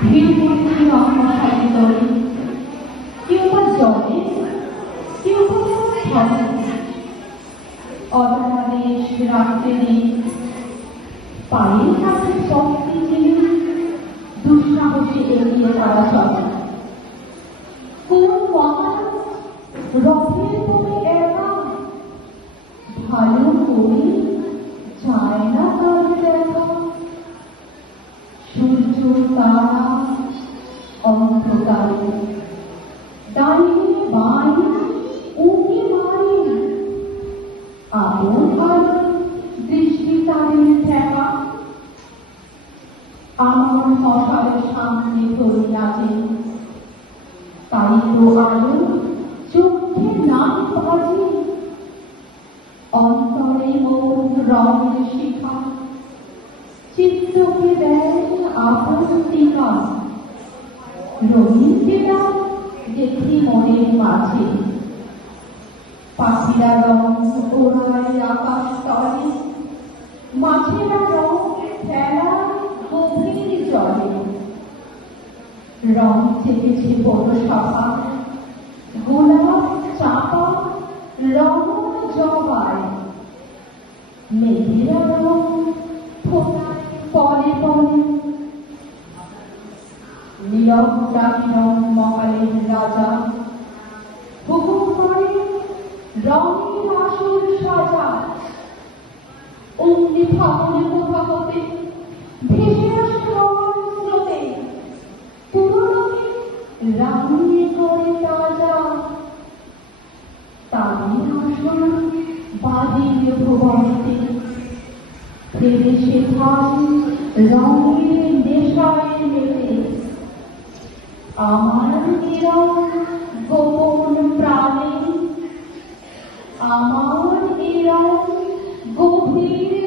ভিড় করছে রঙ্গশালী তরে কেউ বা জলে কেউ বা স্থলে রাত্রে নেই পায়ের কাছে শক্তি দুঃসাহসে এগিয়ে তারা চলে কোন রথের তুমি একা ভালো করে যায় না তার দেখা সূর্য তারা অন্ধকারে দাঁড়িয়ে বাই উঁকি মারি দৃষ্টি তাদের ঠেকা আমার মশালের সামনে তাই তো আলো চোখে রঙের শিখা, চিত্তকে দেয় আপন টিকা রঙিন দেখি মনের মাঝে, পাখিরা রং ওড়ায় আকাশ তলে রং খেলা গভীর জলে। রং গোলাপ চাপা রং জবায়। মেঘেরা রং ফোটায় পলে পলে ডাকিরম মকালের রাজা হুকুম করে রঙের আসর সাজা অগ্নি হতে ভেসে আসে রঙের স্রোতে পুরোনোকে রাঙিয়ে করে তাজা তাদের আসন বাদিয়ে ভুবনতে রঙের নেশায় মেতে আমার নিরব গোপন প্রাণে আমার এরম গভীর